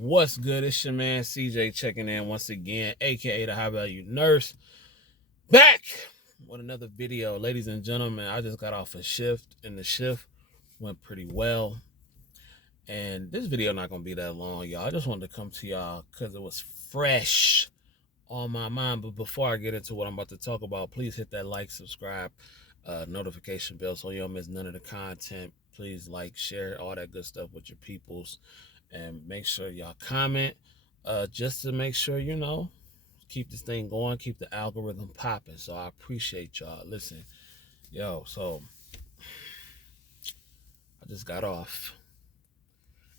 What's good? It's your man CJ checking in once again, aka the High Value Nurse, back with another video. Ladies and gentlemen, I just got off a shift, and the shift went pretty well. And this video not gonna be that long, y'all. I just wanted to come to y'all because it was fresh on my mind. But before I get into what I'm about to talk about, please hit that like, subscribe, notification bell so you don't miss none of the content. Please like, share, all that good stuff with your peoples. And make sure y'all comment just to make sure, keep this thing going, keep the algorithm popping. So I appreciate y'all. Listen, so I just got off.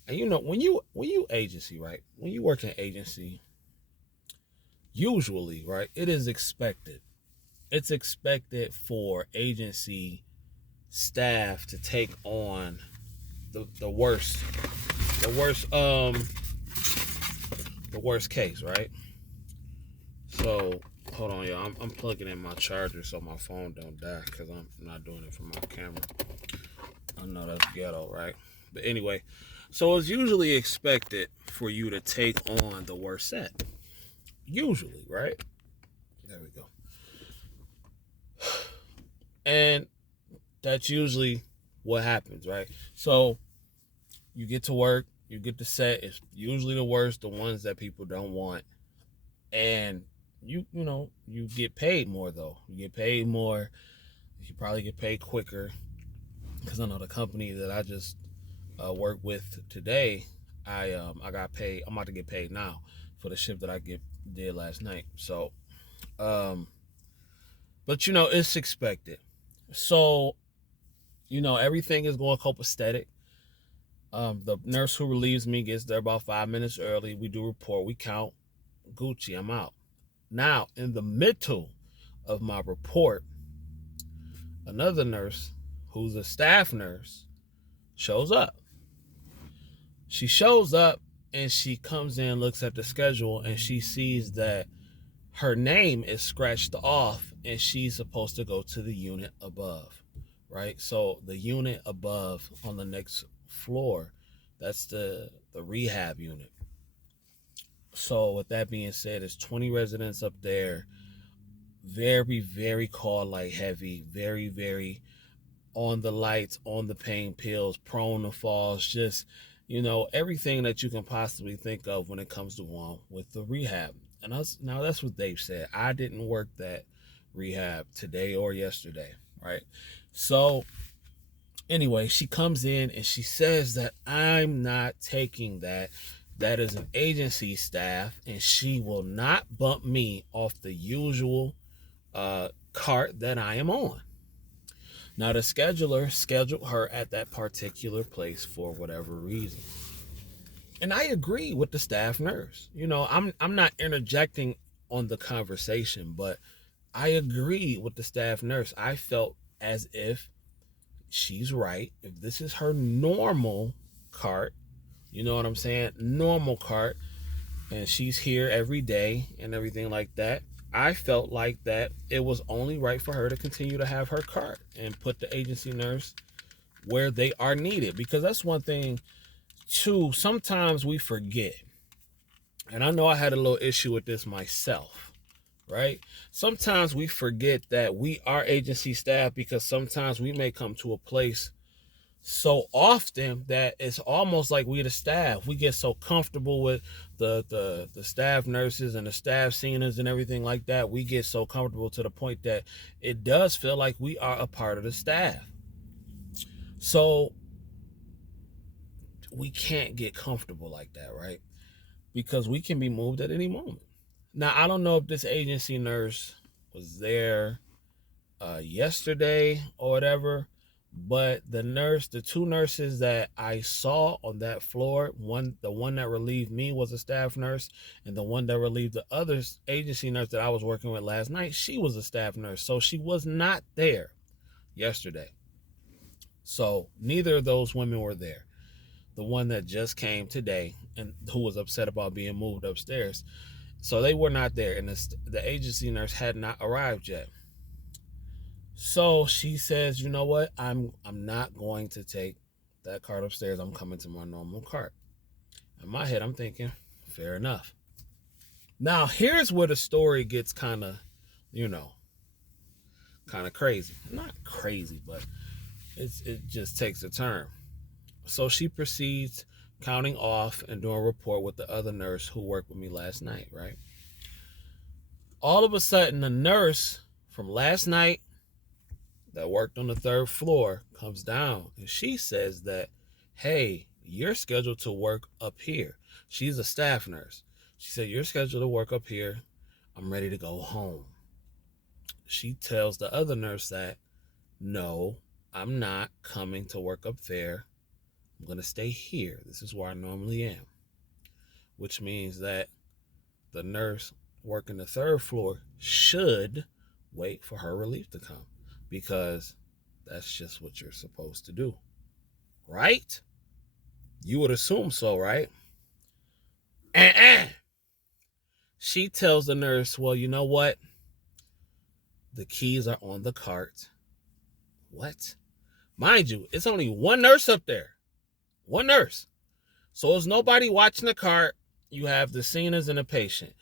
And when you agency, right? When you work in agency, usually, right, it is expected. It's expected for agency staff to take on the worst case, right? So hold on, y'all. I'm plugging in my charger so my phone don't die because I'm not doing it from my camera. I know that's ghetto, right? But anyway, so it's usually expected for you to take on the worst set. Usually, right? There we go. And that's usually what happens, right? So you get to work, you get the set. It's usually the worst, the ones that people don't want. And you get paid more though. You get paid more. You probably get paid quicker. Because I know the company that I just worked with today, I got paid. I'm about to get paid now for the shift that I did last night. So, but it's expected. So, everything is going copacetic. The nurse who relieves me gets there about 5 minutes early. We do report. We count. Gucci, I'm out. Now, in the middle of my report, another nurse who's a staff nurse shows up. She shows up and she comes in, looks at the schedule, and she sees that her name is scratched off and she's supposed to go to the unit above, right? So the unit above on the next floor, that's the rehab unit. So with that being said, there's 20 residents up there. Very, very call light heavy, very, very on the lights, on the pain pills, prone to falls, just, everything that you can possibly think of when it comes to one with the rehab. And that's what they've said. I didn't work that rehab today or yesterday, right? So anyway, she comes in and she says that I'm not taking that. That is an agency staff, and she will not bump me off the usual cart that I am on. Now, the scheduler scheduled her at that particular place for whatever reason. And I agree with the staff nurse. I'm not interjecting on the conversation, but I agree with the staff nurse. I felt as if she's right. If this is her normal cart, you know what I'm saying? Normal cart, and she's here every day and everything like that. I felt like that it was only right for her to continue to have her cart and put the agency nurse where they are needed. Because that's one thing, too, sometimes we forget. And I know I had a little issue with this myself, right? Sometimes we forget that we are agency staff because sometimes we may come to a place so often that it's almost like we the staff. We get so comfortable with the staff nurses and the staff seniors and everything like that. We get so comfortable to the point that it does feel like we are a part of the staff. So we can't get comfortable like that, right? Because we can be moved at any moment. Now, I don't know if this agency nurse was there yesterday or whatever, but the two nurses that I saw on that floor, the one that relieved me was a staff nurse, and the one that relieved the other agency nurse that I was working with last night, she was a staff nurse. So she was not there yesterday. So neither of those women were there. The one that just came today and who was upset about being moved upstairs, so they were not there, and the agency nurse had not arrived yet. So she says, you know what? I'm not going to take that cart upstairs. I'm coming to my normal cart. And my head, I'm thinking, fair enough. Now, here's where the story gets kind of, kind of crazy. Not crazy, but it just takes a turn. So she proceeds counting off and doing a report with the other nurse who worked with me last night, right? All of a sudden, the nurse from last night that worked on the 3rd floor comes down and she says that, hey, you're scheduled to work up here. She's a staff nurse. She said, you're scheduled to work up here. I'm ready to go home. She tells the other nurse that, no, I'm not coming to work up there. I'm going to stay here. This is where I normally am. Which means that the nurse working the 3rd floor should wait for her relief to come, because that's just what you're supposed to do. Right? You would assume so, right? She tells the nurse, well, you know what? The keys are on the cart. What? Mind you, it's only one nurse up there. One nurse. So there's nobody watching the cart. You have the seniors and the patient.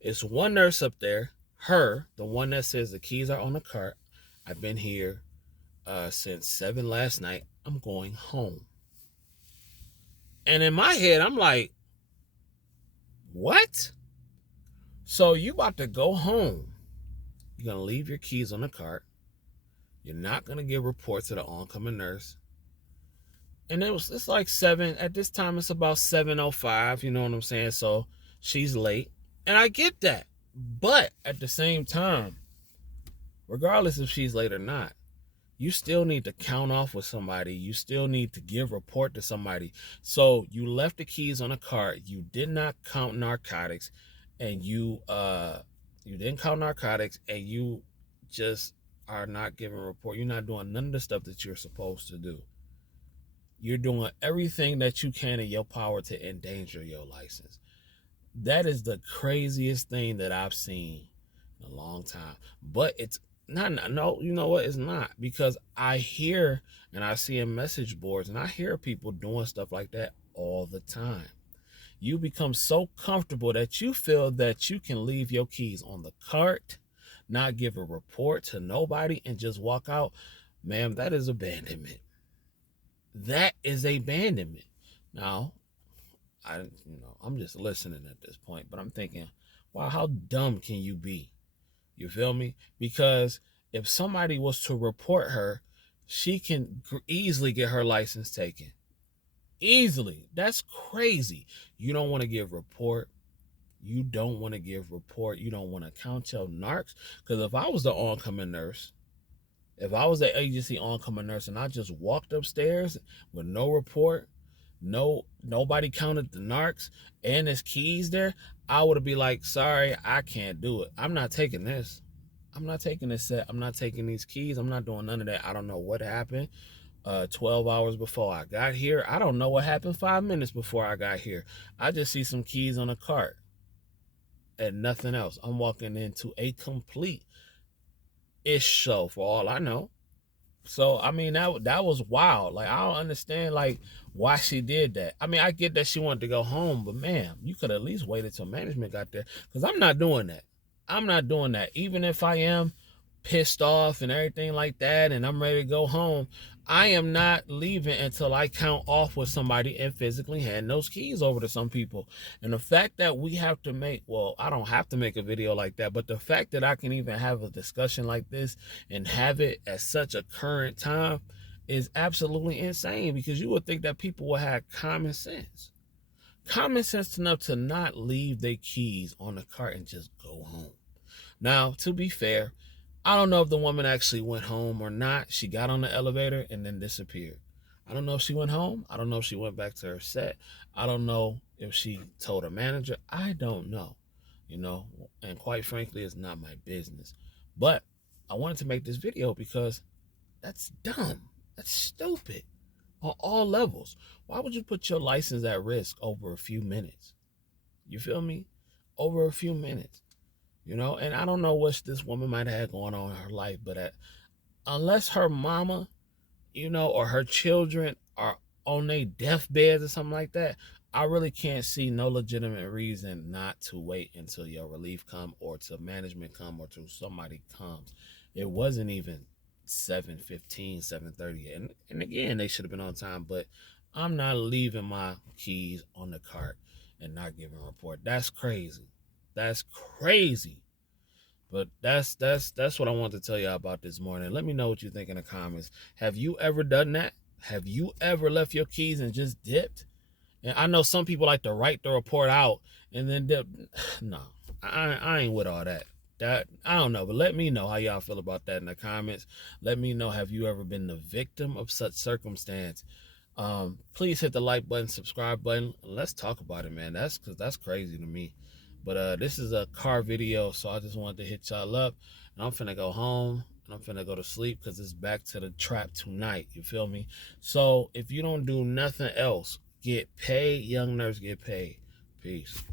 It's one nurse up there. Her, the one that says the keys are on the cart. I've been here since 7 last night. I'm going home. And in my head, I'm like, what? So you about to go home. You're going to leave your keys on the cart. You're not going to give reports to the oncoming nurse. And it's like 7. At this time, it's about 7:05. You know what I'm saying? So she's late. And I get that. But at the same time, regardless if she's late or not, you still need to count off with somebody. You still need to give report to somebody. So you left the keys on a cart. You did not count narcotics, and you didn't count narcotics, and you just are not giving a report. You're not doing none of the stuff that you're supposed to do. You're doing everything that you can in your power to endanger your license. That is the craziest thing that I've seen in a long time. But it's not, no, you know what? It's not, because I hear and I see in message boards and I hear people doing stuff like that all the time. You become so comfortable that you feel that you can leave your keys on the cart, not give a report to nobody, and just walk out. Ma'am, that is abandonment. That is abandonment. Now, I'm just listening at this point, but I'm thinking, wow, how dumb can you be? You feel me? Because if somebody was to report her, she can easily get her license taken. Easily. That's crazy. You don't want to give report. You don't want to give report. You don't want to count your narcs. Because if I was the oncoming nurse, if I was the agency oncoming nurse and I just walked upstairs with no report, nobody counted the narcs and his keys there, I would be like, sorry, I can't do it. I'm not taking this. I'm not taking this set. I'm not taking these keys. I'm not doing none of that. I don't know what happened 12 hours before I got here. I don't know what happened 5 minutes before I got here. I just see some keys on a cart and nothing else. I'm walking into a complete show for all I know. So, I mean, that was wild. Like, I don't understand, like, why she did that. I mean, I get that she wanted to go home, but, ma'am, you could at least waited till management got there, because I'm not doing that. I'm not doing that. Even if I am pissed off and everything like that and I'm ready to go home, I am not leaving until I count off with somebody and physically hand those keys over to some people. And the fact that we have to make, well, I don't have to make a video like that, but the fact that I can even have a discussion like this and have it at such a current time is absolutely insane, because you would think that people would have common sense. Common sense enough to not leave their keys on the cart and just go home. Now, to be fair, I don't know if the woman actually went home or not. She got on the elevator and then disappeared. I don't know if she went home. I don't know if she went back to her set. I don't know if she told her manager. I don't know, and quite frankly, it's not my business. But I wanted to make this video because that's dumb. That's stupid on all levels. Why would you put your license at risk over a few minutes? You feel me? Over a few minutes. And I don't know what this woman might have going on in her life, but unless her mama, or her children are on their deathbeds or something like that, I really can't see no legitimate reason not to wait until your relief come or till management come or till somebody comes. It wasn't even 7:15, 7:30. And again, they should have been on time, but I'm not leaving my keys on the cart and not giving a report. That's crazy. That's crazy. But that's what I want to tell y'all about this morning. Let me know what you think in the comments. Have you ever done that? Have you ever left your keys and just dipped? And I know some people like to write the report out and then dip. No, I ain't with all that. That I don't know, but let me know how y'all feel about that in the comments. Let me know, have you ever been the victim of such circumstance? Please hit the like button, subscribe button. Let's talk about it, man. That's crazy to me. But this is a car video, so I just wanted to hit y'all up. And I'm finna go home and I'm finna go to sleep because it's back to the trap tonight. You feel me? So if you don't do nothing else, get paid. Young Nerds get paid. Peace.